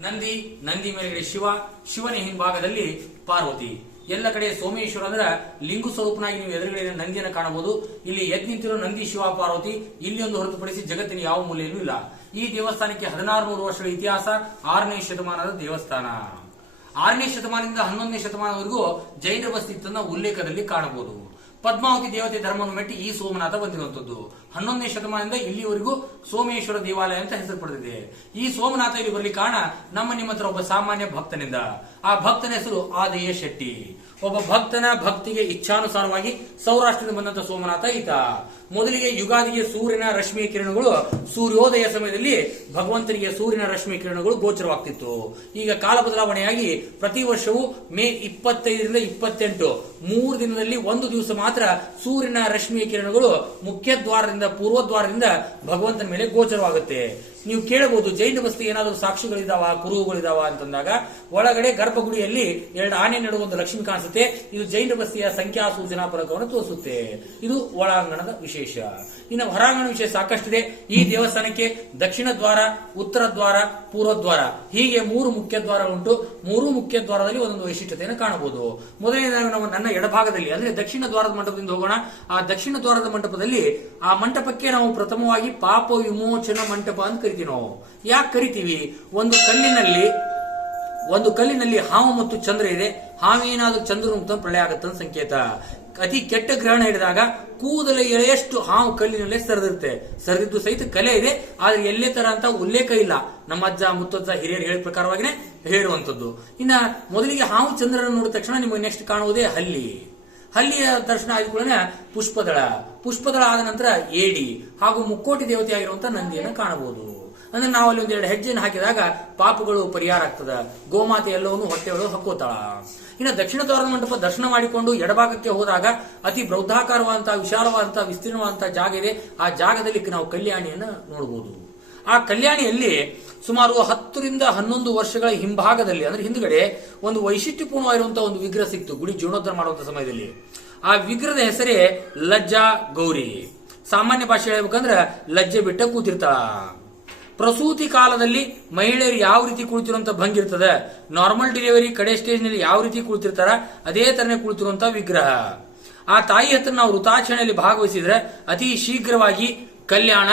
ನಂದಿ ನಂದಿ ಮೇಲ್ಗಡೆ ಶಿವ, ಶಿವನ ಹಿಂಭಾಗದಲ್ಲಿ ಪಾರ್ವತಿ. ಎಲ್ಲ ಕಡೆ ಸೋಮೇಶ್ವರ ಅಂದ್ರೆ ಲಿಂಗು ಸ್ವರೂಪನಾಗಿ ನೀವು ಎದುರುಗಡೆ ನಂದಿಯನ್ನು ಕಾಣಬಹುದು. ಇಲ್ಲಿ ಎದ್ ನಂದಿ, ಶಿವ, ಪಾರ್ವತಿ ಇಲ್ಲಿ ಒಂದು ಹೊರತುಪಡಿಸಿ ಜಗತ್ತಿನ ಯಾವ ಮೂಲೆಯಲ್ಲೂ ಇಲ್ಲ. ಈ ದೇವಸ್ಥಾನಕ್ಕೆ ಹದಿನಾರು ನೂರು ವರ್ಷಗಳ ಇತಿಹಾಸ, ಆರನೇ ಶತಮಾನದ ದೇವಸ್ಥಾನ. ಆರನೇ ಶತಮಾನದಿಂದ ಹನ್ನೊಂದನೇ ಶತಮಾನದವರೆಗೂ ಜೈನ ಬಸ್ತಿತ್ತನ್ನ ಉಲ್ಲೇಖದಲ್ಲಿ ಕಾಣಬಹುದು. ಪದ್ಮಾವತಿ ದೇವತೆ ಧರ್ಮವನ್ನು ಮೆಟ್ಟಿ ಈ ಸೋಮನಾಥ ಬಂದಿರುವಂತದ್ದು ಹನ್ನೊಂದನೇ ಶತಮಾನದಿಂದ ಇಲ್ಲಿವರೆಗೂ ಸೋಮೇಶ್ವರ ದೇವಾಲಯ ಅಂತ ಹೆಸರು ಪಡೆದಿದೆ. ಈ ಸೋಮನಾಥ ಇಲ್ಲಿ ಬರಲಿ ಕಾರಣ ನಮ್ಮ ನಿಮ್ಮ ಹತ್ರ ಒಬ್ಬ ಸಾಮಾನ್ಯ ಭಕ್ತನಿಂದ. ಆ ಭಕ್ತನ ಹೆಸರು ಆದಯ್ಯ ಶೆಟ್ಟಿ ಒಬ್ಬ ಭಕ್ತನ ಭಕ್ತಿಗೆ ಇಚ್ಛಾನುಸಾರವಾಗಿ ಸೌರಾಷ್ಟ್ರದಿಂದ ಬಂದಂತ ಸೋಮನಾಥ ಈತ. ಮೊದಲಿಗೆ ಯುಗಾದಿಗೆ ಸೂರ್ಯನ ರಶ್ಮಿ ಕಿರಣಗಳು ಸೂರ್ಯೋದಯ ಸಮಯದಲ್ಲಿ ಭಗವಂತನಿಗೆ ಸೂರ್ಯನ ರಶ್ಮಿ ಕಿರಣಗಳು ಗೋಚರವಾಗ್ತಿತ್ತು. ಈಗ ಕಾಲ ಬದಲಾವಣೆಯಾಗಿ ಪ್ರತಿ ವರ್ಷವೂ ಮೇ ಇಪ್ಪತ್ತೈದರಿಂದ ಇಪ್ಪತ್ತೆಂಟು, ಮೂರು ದಿನದಲ್ಲಿ ಒಂದು ದಿವಸ ಮಾತ್ರ ಸೂರ್ಯನ ರಶ್ಮಿ ಕಿರಣಗಳು ಮುಖ್ಯ ದ್ವಾರದಿಂದ ಪೂರ್ವ ದ್ವಾರದಿಂದ ಭಗವಂತನ ಮೇಲೆ ಗೋಚರವಾಗುತ್ತೆ. ನೀವು ಕೇಳಬಹುದು, ಜೈನ ಬಸ್ತಿ ಏನಾದರೂ ಸಾಕ್ಷಿಗಳಿದಾವ, ಕುರುಹುಗಳಿದಾವ ಅಂತಂದಾಗ, ಒಳಗಡೆ ಗರ್ಭಗುಡಿಯಲ್ಲಿ ಎರಡು ಆನೆ ನೆಡುವ ಒಂದು ಲಕ್ಷ್ಮಿ ಕಾಣಿಸುತ್ತೆ. ಇದು ಜೈನ ಬಸ್ತಿಯ ಸಂಖ್ಯಾ ಸೂಚನಾ ಫಲಕವನ್ನು ತೋರಿಸುತ್ತೆ. ಇದು ಒಳಾಂಗಣದ ವಿಶೇಷ. ಇನ್ನು ಹೊರಾಂಗಣ ವಿಷಯ ಸಾಕಷ್ಟಿದೆ. ಈ ದೇವಸ್ಥಾನಕ್ಕೆ ದಕ್ಷಿಣ ದ್ವಾರ, ಉತ್ತರ ದ್ವಾರ, ಪೂರ್ವ ದ್ವಾರ, ಹೀಗೆ ಮೂರು ಮುಖ್ಯ ದ್ವಾರ ಉಂಟು. ಮೂರು ಮುಖ್ಯ ದ್ವಾರದಲ್ಲಿ ಒಂದೊಂದು ವೈಶಿಷ್ಟ್ಯತೆಯನ್ನು ಕಾಣಬಹುದು. ಮೊದಲನೇದಾಗಿ ನಾವು ನನ್ನ ಎಡಭಾಗದಲ್ಲಿ, ಅಂದ್ರೆ ದಕ್ಷಿಣ ದ್ವಾರದ ಮಂಟಪದಿಂದ ಹೋಗೋಣ. ಆ ದಕ್ಷಿಣ ದ್ವಾರದ ಮಂಟಪದಲ್ಲಿ ಆ ಮಂಟಪಕ್ಕೆ ನಾವು ಪ್ರಥಮವಾಗಿ ಪಾಪ ವಿಮೋಚನ ಮಂಟಪ ಅಂತ ಕರಿತೀವಿ ನಾವು ಯಾಕೆ ಕರಿತೀವಿ? ಒಂದು ಕಲ್ಲಿನಲ್ಲಿ ಒಂದು ಕಲ್ಲಿನಲ್ಲಿ ಹಾವು ಮತ್ತು ಚಂದ್ರ ಇದೆ. ಹಾವೇನಾದ್ರೂ ಚಂದ್ರ ಮುಕ್ತ ಪ್ರಳಯ ಆಗುತ್ತೆ ಸಂಕೇತ. ಅತಿ ಕೆಟ್ಟ ಗ್ರಹಣ ಹಿಡಿದಾಗ ಕೂದಲ ಎಳೆಯಷ್ಟು ಹಾವು ಕಲ್ಲಿನಲ್ಲೇ ಸರಿದಿರುತ್ತೆ. ಸರಿದಿದ್ದು ಸಹಿತ ಕಲೆ ಇದೆ, ಆದ್ರೆ ಎಲ್ಲೇ ತರ ಅಂತ ಉಲ್ಲೇಖ ಇಲ್ಲ. ನಮ್ಮ ಅಜ್ಜ, ಮುತ್ತಜ್ಜ, ಹಿರಿಯರು ಹೇಳಿದ ಪ್ರಕಾರವಾಗಿನೇ ಹೇಳುವಂತದ್ದು ಇನ್ನ ಮೊದಲಿಗೆ ಹಾವು ಚಂದ್ರನ ನೋಡಿದ ತಕ್ಷಣ ನಿಮಗೆ ನೆಕ್ಸ್ಟ್ ಕಾಣುವುದೇ ಹಲ್ಲಿ. ಹಲ್ಲಿಯ ದರ್ಶನ ಆದ ಕೂಡ ಪುಷ್ಪದಳ. ಪುಷ್ಪದಳ ಆದ ನಂತರ ಏಡಿ ಹಾಗೂ ಮುಕ್ಕೋಟಿ ದೇವತೆ ಆಗಿರುವಂತಹ ನಂದಿಯನ್ನು ಕಾಣಬಹುದು. ಅಂದ್ರೆ ನಾವು ಅಲ್ಲಿ ಒಂದೆರಡು ಹೆಜ್ಜೆಯನ್ನು ಹಾಕಿದಾಗ ಪಾಪಗಳು ಪರಿಹಾರ ಆಗ್ತದ. ಗೋಮಾತೆ ಎಲ್ಲವನ್ನು ಹೊಟ್ಟೆಗಳು ಹಕ್ಕೋತಾಳ ಇನ್ನು ದಕ್ಷಿಣ ದ್ವಾರದ ಮಂಟಪ ದರ್ಶನ ಮಾಡಿಕೊಂಡು ಎಡಭಾಗಕ್ಕೆ ಹೋದಾಗ ಅತಿ ಬೌದ್ಧಾಕಾರವಾದಂತಹ ವಿಶಾಲವಾದಂತಹ ವಿಸ್ತೀರ್ಣವಾದಂತಹ ಜಾಗ ಇದೆ. ಆ ಜಾಗದಲ್ಲಿ ನಾವು ಕಲ್ಯಾಣಿಯನ್ನು ನೋಡಬಹುದು ಆ ಕಲ್ಯಾಣಿಯಲ್ಲಿ ಸುಮಾರು ಹತ್ತರಿಂದ ಹನ್ನೊಂದು ವರ್ಷಗಳ ಹಿಂಭಾಗದಲ್ಲಿ, ಅಂದ್ರೆ ಹಿಂದ್ಗಡೆ ಒಂದು ವೈಶಿಷ್ಟ್ಯಪೂರ್ಣವಾಗಿರುವಂತಹ ಒಂದು ವಿಗ್ರಹ ಸಿಕ್ತು, ಗುಡಿ ಜೀರ್ಣೋದ್ಧಾರ ಮಾಡುವಂತ ಸಮಯದಲ್ಲಿ. ಆ ವಿಗ್ರಹದ ಹೆಸರೇ ಲಜ್ಜಾ ಗೌರಿ. ಸಾಮಾನ್ಯ ಭಾಷೆ ಹೇಳ್ಬೇಕಂದ್ರೆ ಲಜ್ಜೆ ಬಿಟ್ಟ ಕೂತಿರ್ತಾಳ. ಪ್ರಸೂತಿ ಕಾಲದಲ್ಲಿ ಮಹಿಳೆಯರು ಯಾವ ರೀತಿ ಕುಳಿತಿರುವಂತ ಭಂಗಿರ್ತದೆ ನಾರ್ಮಲ್ ಡೆಲಿವರಿ ಕಡೆ ಸ್ಟೇಜ್ನಲ್ಲಿ ಯಾವ ರೀತಿ ಕುಳಿತಿರ್ತಾರ, ಅದೇ ತರನೇ ಕುಳಿತಿರುವಂತ ವಿಗ್ರಹ. ಆ ತಾಯಿ ಹತ್ರ ನಾವು ವೃತಾಚರಣೆಯಲ್ಲಿ ಭಾಗವಹಿಸಿದ್ರೆ ಅತಿ ಶೀಘ್ರವಾಗಿ ಕಲ್ಯಾಣ,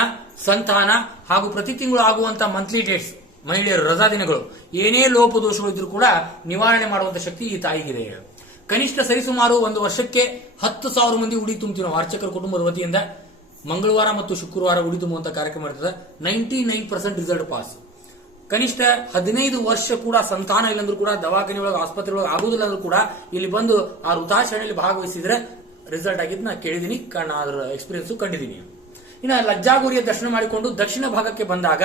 ಸಂತಾನ ಹಾಗೂ ಪ್ರತಿ ತಿಂಗಳು ಆಗುವಂತ ಮಂತ್ಲಿ ಡೇಟ್ಸ್ ಮಹಿಳೆಯರು, ರಜಾ ದಿನಗಳು, ಏನೇ ಲೋಪದೋಷಗಳು ಇದ್ರೂ ಕೂಡ ನಿವಾರಣೆ ಮಾಡುವಂತ ಶಕ್ತಿ ಈ ತಾಯಿಗಿದೆ. ಕನಿಷ್ಠ ಸರಿಸುಮಾರು ಒಂದು ವರ್ಷಕ್ಕೆ ಹತ್ತು ಸಾವಿರ ಮಂದಿ ಉಡಿ ತುಂಬ್ತೀವಿ ಅರ್ಚಕರ ಕುಟುಂಬದ ವತಿಯಿಂದ ಮಂಗಳವಾರ ಮತ್ತು ಶುಕ್ರವಾರ ಉಳಿದು ಅಂತ ಕಾರ್ಯಕ್ರಮ ಇರ್ತದೆ ninety nine percent result pass. ಕನಿಷ್ಠ ಹದಿನೈದು ವರ್ಷ ಕೂಡ ಸಂತಾನ ಇಲ್ಲಂದ್ರೂ ಕೂಡ, ದವಾಖಾನೆ ಒಳಗೆ, ಆಸ್ಪತ್ರೆ ಒಳಗೆ ಆಗುದಿಲ್ಲ ಅಂದ್ರೂ ಕೂಡ, ಇಲ್ಲಿ ಬಂದು ಆ ವೃತಾಚರಣೆಯಲ್ಲಿ ಭಾಗವಹಿಸಿದ್ರೆ ರಿಸಲ್ಟ್ ಆಗಿದ್ದು ನಾ ಕೇಳಿದೀನಿ. ಕಾರಣ ಅದರ ಎಕ್ಸ್ಪೀರಿಯನ್ಸ್ ಕಂಡಿದ್ದೀನಿ ಇನ್ನು ಲಜ್ಜಾಗುರಿಯ ದರ್ಶನ ಮಾಡಿಕೊಂಡು ದಕ್ಷಿಣ ಭಾಗಕ್ಕೆ ಬಂದಾಗ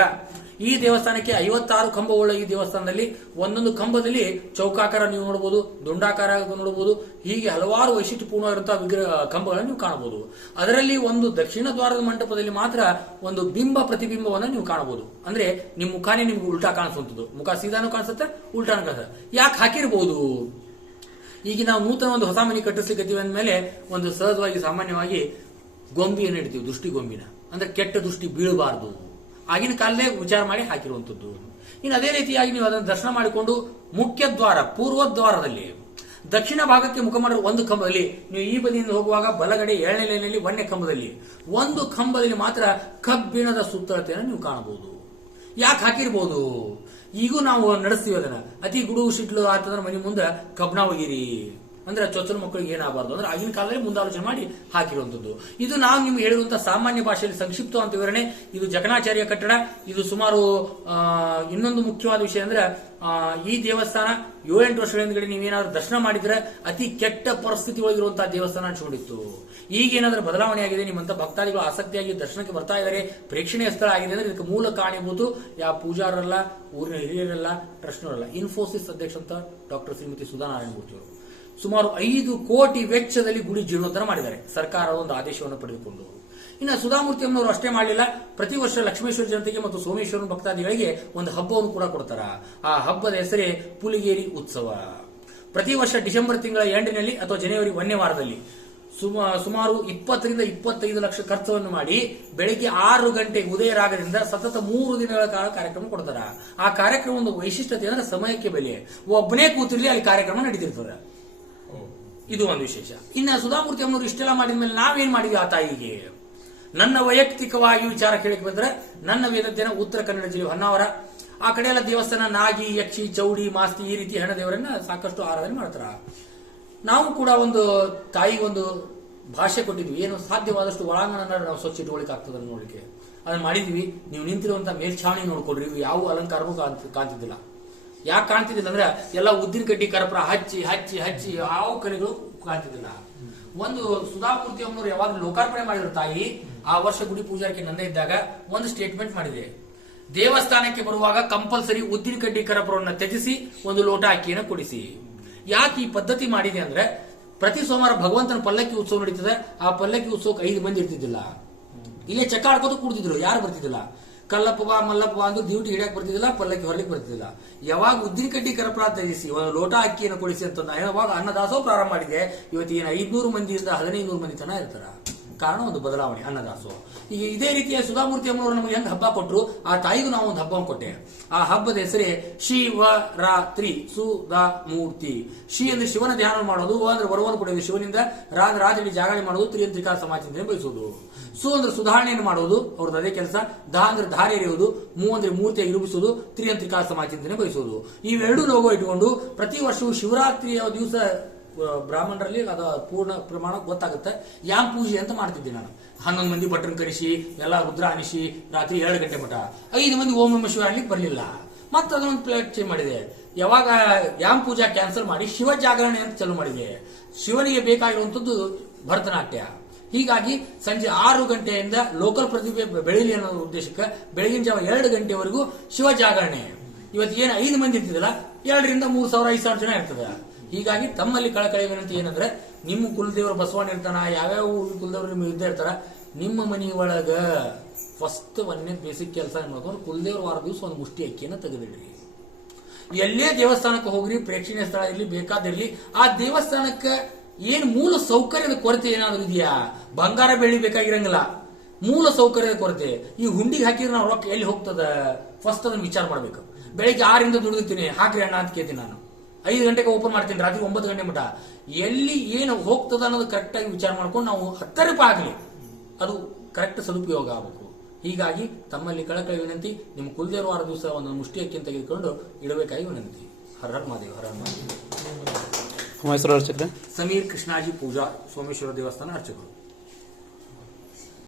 ಈ ದೇವಸ್ಥಾನಕ್ಕೆ ಐವತ್ತಾರು ಕಂಬವುಳ್ಳ ಈ ದೇವಸ್ಥಾನದಲ್ಲಿ ಒಂದೊಂದು ಕಂಬದಲ್ಲಿ ಚೌಕಾಕಾರ ನೀವು ನೋಡಬಹುದು ದುಂಡಾಕಾರ ನೋಡಬಹುದು ಹೀಗೆ ಹಲವಾರು ವೈಶಿಷ್ಟ್ಯಪೂರ್ಣವಾಗಿರುವಂತಹ ವಿಗ್ರಹ, ಕಂಬಗಳನ್ನು ನೀವು ಕಾಣಬಹುದು. ಅದರಲ್ಲಿ ಒಂದು ದಕ್ಷಿಣ ದ್ವಾರದ ಮಂಟಪದಲ್ಲಿ ಮಾತ್ರ ಒಂದು ಬಿಂಬ ಪ್ರತಿಬಿಂಬವನ್ನು ನೀವು ಕಾಣಬಹುದು. ಅಂದ್ರೆ ನಿಮ್ಮ ಮುಖಾನೇ ನಿಮ್ಗೆ ಉಲ್ಟಾ ಕಾಣಿಸುವಂಥದ್ದು. ಮುಖ ಸೀದಾನು ಕಾಣಿಸುತ್ತೆ, ಉಲ್ಟಾನು ಕಾಣಿಸುತ್ತೆ. ಯಾಕೆ ಹಾಕಿರ್ಬೋದು? ಈಗ ನಾವು ನೂತನ ಒಂದು ಹೊಸ ಮನೆ ಕಟ್ಟಿಸ್ಲಿಕ್ಕೆ ಅಂದಮೇಲೆ ಒಂದು ಸಹಜವಾಗಿ ಸಾಮಾನ್ಯವಾಗಿ ಗೊಂಬಿಯನ್ನು ಇಡ್ತೀವಿ ದೃಷ್ಟಿ ಗೊಂಬಿನ ಅಂದ್ರೆ ಕೆಟ್ಟ ದೃಷ್ಟಿ ಬೀಳಬಾರದು. ಆಗಿನ ಕಾಲದೇ ವಿಚಾರ ಮಾಡಿ ಹಾಕಿರುವಂಥದ್ದು. ಇನ್ನು ಅದೇ ರೀತಿಯಾಗಿ ನೀವು ಅದನ್ನು ದರ್ಶನ ಮಾಡಿಕೊಂಡು ಮುಖ್ಯ ದ್ವಾರ ಪೂರ್ವ ದ್ವಾರದಲ್ಲಿ ದಕ್ಷಿಣ ಭಾಗಕ್ಕೆ ಮುಖ ಮಾಡಿರುವ ಒಂದು ಕಂಬದಲ್ಲಿ, ನೀವು ಈ ಬದಿಯಿಂದ ಹೋಗುವಾಗ ಬಲಗಡೆ ಏಳನೇ ಲೈನಲ್ಲಿ ಒಂದನೇ ಕಂಬದಲ್ಲಿ, ಒಂದು ಕಂಬದಲ್ಲಿ ಮಾತ್ರ ಕಬ್ಬಿಣದ ಸುತ್ತಳತೆಯನ್ನು ನೀವು ಕಾಣಬಹುದು. ಯಾಕೆ ಹಾಕಿರ್ಬೋದು? ಈಗೂ ನಾವು ನಡೆಸ್ತೀವಿ ಅದನ್ನ. ಅತಿ ಗುಡುಗು ಶಿಟ್ಲು ಆತಂದ್ರೆ ಮನೆ ಮುಂದೆ ಕಬ್ಣ ಒಗಿರಿ ಅಂದ್ರೆ ಚೊಚ್ಚಲ ಮಕ್ಕಳಿಗೆ ಏನಾಗಬಾರ್ದು? ಅಂದ್ರೆ ಆಗಿನ ಕಾಲದಲ್ಲಿ ಮುಂದಾಲೋಚನೆ ಮಾಡಿ ಹಾಕಿರುವಂತದ್ದು ಇದು ನಾವು ನಿಮ್ಗೆ ಹೇಳಿರುವಂತಹ ಸಾಮಾನ್ಯ ಭಾಷೆಯಲ್ಲಿ ಸಂಕ್ಷಿಪ್ತವಾದ ವಿವರಣೆ. ಇದು ಜಕಣಾಚಾರ್ಯ ಕಟ್ಟಡ. ಇದು ಸುಮಾರು ಇನ್ನೊಂದು ಮುಖ್ಯವಾದ ವಿಷಯ ಅಂದ್ರೆ ಈ ದೇವಸ್ಥಾನ ಏಳೆಂಟು ವರ್ಷಗಳ ಹಿಂದ್ಗಡೆ ನೀವೇನಾದ್ರೂ ದರ್ಶನ ಮಾಡಿದ್ರೆ ಅತಿ ಕೆಟ್ಟ ಪರಿಸ್ಥಿತಿ ಒಳಗಿರುವಂತಹ ದೇವಸ್ಥಾನ ಅನ್ಸ್ಕೊಂಡಿತ್ತು ಈಗೇನಾದ್ರೂ ಬದಲಾವಣೆ ಆಗಿದೆ ನಿಮ್ಮಂತ ಭಕ್ತಾದಿಗಳು ಆಸಕ್ತಿಯಾಗಿ ದರ್ಶನಕ್ಕೆ ಬರ್ತಾ ಇದ್ದಾರೆ ಪ್ರೇಕ್ಷಣೀಯ ಸ್ಥಳ ಆಗಿದೆ ಅಂದ್ರೆ ಇದಕ್ಕೆ ಮೂಲ ಕಾರಣೀಭೂತು ಯಾವ ಪೂಜಾರರಲ್ಲ, ಊರಿನ ಹಿರಿಯರಲ್ಲ, ಟ್ರಸ್ಟ್ನವರಲ್ಲ. ಇನ್ಫೋಸಿಸ್ ಅಧ್ಯಕ್ಷ ಅಂತ ಡಾಕ್ಟರ್ ಶ್ರೀಮತಿ ಸುಧಾ ನಾರಾಯಣಮೂರ್ತಿ ಅವರು ಸುಮಾರು ಐದು ಕೋಟಿ ವೆಚ್ಚದಲ್ಲಿ ಗುಡಿ ಜೀರ್ಣೋದ್ಧಾರ ಮಾಡಿದ್ದಾರೆ. ಸರ್ಕಾರದ ಒಂದು ಆದೇಶವನ್ನು ಪಡೆದುಕೊಂಡು. ಇನ್ನು ಸುಧಾಮೂರ್ತಿ ಅಮ್ಮನವರು ಅಷ್ಟೇ ಮಾಡಲಿಲ್ಲ. ಪ್ರತಿ ವರ್ಷ ಲಕ್ಷ್ಮೇಶ್ವರ ಜನತೆಗೆ ಮತ್ತು ಸೋಮೇಶ್ವರನ ಭಕ್ತಾದಿಗಳಿಗೆ ಒಂದು ಹಬ್ಬವನ್ನು ಕೂಡ ಕೊಡ್ತಾರ. ಆ ಹಬ್ಬದ ಹೆಸರೇ ಪುಲಿಗೇರಿ ಉತ್ಸವ. ಪ್ರತಿ ವರ್ಷ ಡಿಸೆಂಬರ್ ತಿಂಗಳ ಎಂಡಿನಲ್ಲಿ ಅಥವಾ ಜನವರಿ ಒಂದನೇ ವಾರದಲ್ಲಿ ಸುಮ- ಸುಮಾರು ಇಪ್ಪತ್ತರಿಂದ ಇಪ್ಪತ್ತೈದು ಲಕ್ಷ ಖರ್ಚವನ್ನು ಮಾಡಿ ಬೆಳಿಗ್ಗೆ ಆರು ಗಂಟೆ ಉದಯ ರಾಗದಿಂದ ಸತತ ಮೂರು ದಿನಗಳ ಕಾಲ ಕಾರ್ಯಕ್ರಮ ಕೊಡ್ತಾರ. ಆ ಕಾರ್ಯಕ್ರಮ ಒಂದು ವೈಶಿಷ್ಟ್ಯತೆ ಅಂದ್ರೆ ಸಮಯಕ್ಕೆ ಬೆಲೆ. ಒಬ್ಬನೇ ಕೂತಿರ್ಲಿ ಅಲ್ಲಿ ಕಾರ್ಯಕ್ರಮ ನಡೀತಿರ್ತದೆ. ಇದು ಒಂದು ವಿಶೇಷ. ಇನ್ನು ಸುಧಾಮೂರ್ತಿ ಅಮ್ಮನವರು ಇಷ್ಟೆಲ್ಲ ಮಾಡಿದ ಮೇಲೆ ನಾವೇನ್ ಮಾಡಿದ್ವಿ ಆ ತಾಯಿಗೆ? ನನ್ನ ವೈಯಕ್ತಿಕವಾಗಿ ವಿಚಾರ ಕೇಳಕ್ಕೆ ಬಂದ್ರೆ ನನ್ನ ವೇದಜ್ಜನ ಉತ್ತರ ಕನ್ನಡ ಜಿಲ್ಲೆ ಹೊನ್ನಾವರ. ಆ ಕಡೆ ಎಲ್ಲ ದೇವಸ್ಥಾನ ನಾಗಿ, ಯಕ್ಷಿ, ಚೌಡಿ, ಮಾಸ್ತಿ ಈ ರೀತಿ ಹೆಣ್ಣ ದೇವರನ್ನ ಸಾಕಷ್ಟು ಆರಾಧನೆ ಮಾಡ್ತಾರ. ನಾವು ಕೂಡ ಒಂದು ತಾಯಿಗೆ ಒಂದು ಭಾಷೆ ಕೊಟ್ಟಿದ್ವಿ. ಏನು ಸಾಧ್ಯವಾದಷ್ಟು ಒಳಾಂಗಣ ನಾವು ಸ್ವಚ್ಛ ಇಟ್ಕೊಳಿಕ್ ಆಗ್ತದ ನೋಡ್ಲಿಕ್ಕೆ ಅದನ್ನ ಮಾಡಿದ್ವಿ. ನೀವು ನಿಂತಿರುವಂತ ಮೇಲ್ಛಾವಣಿ ನೋಡ್ಕೊಡ್ರಿ ಯಾವ ಅಲಂಕಾರವೂ ಕಾಂತಿದ್ದಿಲ್ಲ ಯಾಕೆ ಕಾಣ್ತಿದ್ದಿಲ್ಲ ಅಂದ್ರೆ ಎಲ್ಲ ಉದ್ದಿನ ಕಡ್ಡಿ ಕರ್ಪುರ ಹಚ್ಚಿ ಹಚ್ಚಿ ಹಚ್ಚಿ ಯಾವ ಕಲೆಗಳು ಕಾಣ್ತಿದ್ದಿಲ್ಲ. ಒಂದು ಸುಧಾಮೂರ್ತಿ ಅಮ್ಮನವರು ಯಾವಾಗ ಲೋಕಾರ್ಪಣೆ ಮಾಡಿದ್ರು ತಾಯಿ, ಆ ವರ್ಷ ಗುಡಿ ಪೂಜಾರಿಕೆ ನನ್ನ ಇದ್ದಾಗ ಒಂದು ಸ್ಟೇಟ್ಮೆಂಟ್ ಮಾಡಿದೆ. ದೇವಸ್ಥಾನಕ್ಕೆ ಬರುವಾಗ ಕಂಪಲ್ಸರಿ ಉದ್ದಿನ ಕಡ್ಡಿ ಕರಪುರವನ್ನು ತ್ಯಜಿಸಿ, ಒಂದು ಲೋಟ ಅಕ್ಕಿಯನ್ನು ಕೊಡಿಸಿ. ಯಾಕೆ ಈ ಪದ್ಧತಿ ಮಾಡಿದೆ ಅಂದ್ರೆ, ಪ್ರತಿ ಸೋಮವಾರ ಭಗವಂತನ ಪಲ್ಲಕ್ಕಿ ಉತ್ಸವ ನಡೀತದೆ, ಆ ಪಲ್ಲಕ್ಕಿ ಉತ್ಸವಕ್ಕೆ ಐದು ಮಂದಿ ಇರ್ತಿದ್ದಿಲ್ಲ. ಇಲ್ಲೇ ಚಕ್ಕ ಆಡ್ಕೋತ ಕೂಡ್ತಿದ್ರು ಯಾರು ಬರ್ತಿದ್ದಿಲ್ಲ. ಕಲ್ಲಪ್ಪ ಮಲ್ಲಪ್ಪ ಡ್ಯೂಟಿ ಹಿಡಿಯಕ್ ಬರ್ತಿದ್ದಿಲ್ಲ, ಪಲ್ಲಕ್ಕಿ ಹೊರಲಿಕ್ಕೆ ಬರ್ತಿದ್ದಿಲ್ಲ. ಯಾವಾಗ ಉದ್ದಿನ ಕಡ್ಡಿ ಕರಪುರ ತರಿಸಿ ಒಂದು ಲೋಟ ಅಕ್ಕಿಯನ್ನು ಕೊಡಿಸಿ ಅಂತ ನಾನು ಅನ್ನದಾಸೋ ಪ್ರಾರಂಭ ಮಾಡಿದೆ. ಇವತ್ತು ಏನು ಐದ್ನೂರು ಮಂದಿಯಿಂದ ಹದಿನೈದು ನೂರು ಮಂದಿ ತನ ಇರ್ತಾರ. ಕಾರಣ ಒಂದು ಬದಲಾವಣೆ, ಅನ್ನದಾಸೋಹ. ಈಗ ಇದೇ ರೀತಿಯ ಸುಧಾಮೂರ್ತಿ ಅಮ್ಮನವರು ನಮಗೆ ಹೆಂಗ್ ಹಬ್ಬ ಕೊಟ್ಟರು ಆ ತಾಯಿಗೂ ನಾವು ಒಂದು ಹಬ್ಬ ಕೊಟ್ಟೆ. ಆ ಹಬ್ಬದ ಹೆಸರೇ ಶಿವರಾತ್ರಿ ಸುಧಾ ಮೂರ್ತಿ ಅಂದ್ರೆ ಶಿವನ ಧ್ಯಾನ ಮಾಡೋದು ಅಂದ್ರೆ ವರವನ್ನು ಕೊಡೋದು ಶಿವನಿಂದ ರಾಜ ರಾತ್ರಿ ಜಾಗರಣೆ ಮಾಡೋದು ತ್ರಿಯಂತ್ರಿಕಾ ಸಮಾಜದಿಂದ ಬಯಸೋದು ಸು ಅಂದ್ರೆ ಸುಧಾರಣೆಯನ್ನು ಮಾಡೋದು, ಅವ್ರದ್ದು ಅದೇ ಕೆಲಸ. ದಾ ಅಂದ್ರೆ ಧಾರೆ ಎರೆಯುವುದು, ಮೂ ಅಂದ್ರೆ ಮೂರ್ತಿಯಾಗಿ ರೂಪಿಸುವುದು ತ್ರಿಯಂತ್ರಿಕಾ ಸಮಾಜದಿಂದ ಬಯಸೋದು ಇವೆರಡೂ ಲೋಗೋ ಇಟ್ಟುಕೊಂಡು ಪ್ರತಿ ವರ್ಷವೂ ಶಿವರಾತ್ರಿಯ ದಿವಸ ಬ್ರಾಹ್ಮಣರಲ್ಲಿ ಅದು ಪೂರ್ಣ ಪ್ರಮಾಣ ಗೊತ್ತಾಗುತ್ತೆ. ಯಾಮ್ ಪೂಜೆ ಅಂತ ಮಾಡ್ತಿದ್ದೆ ನಾನು. ಹನ್ನೊಂದು ಮಂದಿ ಭಟ್ರನ್ ಕರೆಸಿ, ಎಲ್ಲ ರುದ್ರ ಅನಿಸಿ, ರಾತ್ರಿ ಎರಡು ಗಂಟೆ ಮಠ. ಐದು ಮಂದಿ ಓಂ ನಮ ಶಿವ ಬರಲಿಲ್ಲ. ಮತ್ತೆ ಅದನ್ನೊಂದು ಪ್ಲೇಟ್ ಚೇಂಜ್ ಮಾಡಿದೆ. ಯಾವಾಗ ಯಾಮ್ ಪೂಜಾ ಕ್ಯಾನ್ಸಲ್ ಮಾಡಿ ಶಿವ ಜಾಗರಣೆ ಅಂತ ಚಾಲೂ ಮಾಡಿದೆ. ಶಿವನಿಗೆ ಬೇಕಾಗಿರುವಂಥದ್ದು ಭರತನಾಟ್ಯ. ಹೀಗಾಗಿ ಸಂಜೆ ಆರು ಗಂಟೆಯಿಂದ ಲೋಕಲ್ ಪ್ರತಿಭೆ ಬೆಳೀಲಿ ಅನ್ನೋ ಉದ್ದೇಶಕ್ಕೆ ಬೆಳಗಿನ ಜಾವ ಎರಡು ಗಂಟೆವರೆಗೂ ಶಿವ ಜಾಗರಣೆ. ಇವತ್ತು ಏನು ಐದು ಮಂದಿ ಇರ್ತಿದಲ್ಲ ಎರಡರಿಂದ ಮೂರು ಸಾವಿರ, ಐದು ಸಾವಿರ ಜನ ಇರ್ತದೆ. ಹೀಗಾಗಿ ತಮ್ಮಲ್ಲಿ ಕಳಕಳಿ ವಿನಂತಿ ಏನಂದ್ರೆ, ನಿಮ್ಮ ಕುಲದೇವರು ಬಸವಣ್ಣ ಇರ್ತಾನ, ಯಾವ್ಯಾವ ಕುಲದೇವರು ನಿಮ್ಮ ಇದ್ದೇ ಇರ್ತಾರ, ನಿಮ್ಮ ಮನೆ ಒಳಗ ಫಸ್ಟ್ ಒಂದೇ ಬೇಸಿಕ್ ಕೆಲಸ ಅನ್ನೋದು ಕುಲದೇವ್ರ ವಾರ ದಿವಸ ಒಂದು ಮುಷ್ಟಿ ಅಕ್ಕಿಯನ್ನು ತೆಗೆದಿಡ್ರಿ. ಎಲ್ಲೇ ದೇವಸ್ಥಾನಕ್ಕೆ ಹೋಗ್ರಿ, ಪ್ರೇಕ್ಷಣೀಯ ಸ್ಥಳ ಇರಲಿ ಬೇಕಾದಿರಲಿ ಆ ದೇವಸ್ಥಾನಕ್ಕೆ ಏನ್ ಮೂಲ ಸೌಕರ್ಯದ ಕೊರತೆ ಏನಾದರೂ ಇದೆಯಾ? ಬಂಗಾರ ಬೆಳ್ಳಿ ಬೇಕಾಗಿರಂಗಿಲ್ಲ. ಮೂಲ ಸೌಕರ್ಯದ ಕೊರತೆ. ಈ ಹುಂಡಿಗೆ ಹಾಕಿದ್ರೆ ನಾವು ರೊಕ್ಕ ಎಲ್ಲಿ ಹೋಗ್ತದ? ಫಸ್ಟ್ ಅದನ್ನ ವಿಚಾರ ಮಾಡ್ಬೇಕು. ಬೆಳಿಗ್ಗೆ ಆರಿಂದ ದುಡಿದಿರ್ತೀನಿ, ಹಾಕ್ರಿ ಅಣ್ಣ ಅಂತ ಕೇಳ್ತೀನಿ ನಾನು. ಐದು ಗಂಟೆಗೆ ಓಪನ್ ಮಾಡ್ತೀನಿ ರಾತ್ರಿ ಒಂಬತ್ತು ಗಂಟೆ ಮಟ್ಟ. ಎಲ್ಲಿ ಏನು ಹೋಗ್ತದ ಅನ್ನೋದು ಕರೆಕ್ಟಾಗಿ ವಿಚಾರ ಮಾಡ್ಕೊಂಡು ನಾವು ಹತ್ತರ ಆಗಲಿ ಅದು ಕರೆಕ್ಟ್ ಸದುಪಯೋಗ ಆಗಬೇಕು. ಹೀಗಾಗಿ ತಮ್ಮಲ್ಲಿ ಕಳಕಳಿ ವಿನಂತಿ ನಿಮ್ಮ ಕುಲದೇವ್ರ ವಾರ ದಿವಸ ಒಂದು ಮುಷ್ಟಿ ಅಕ್ಕಿಯನ್ನು ತೆಗೆದುಕೊಂಡು ಇಡಬೇಕಾಗಿ ವಿನಂತಿ. ಹರ ಹರ ಮಹಾದೇವ್ ಹರ ಹರ ಮಹಾದೇವ್. ಸಮೀರ್ ಕೃಷ್ಣಾಜಿ ಪೂಜಾ ಸೋಮೇಶ್ವರ ದೇವಸ್ಥಾನ ಅರ್ಚಕರು.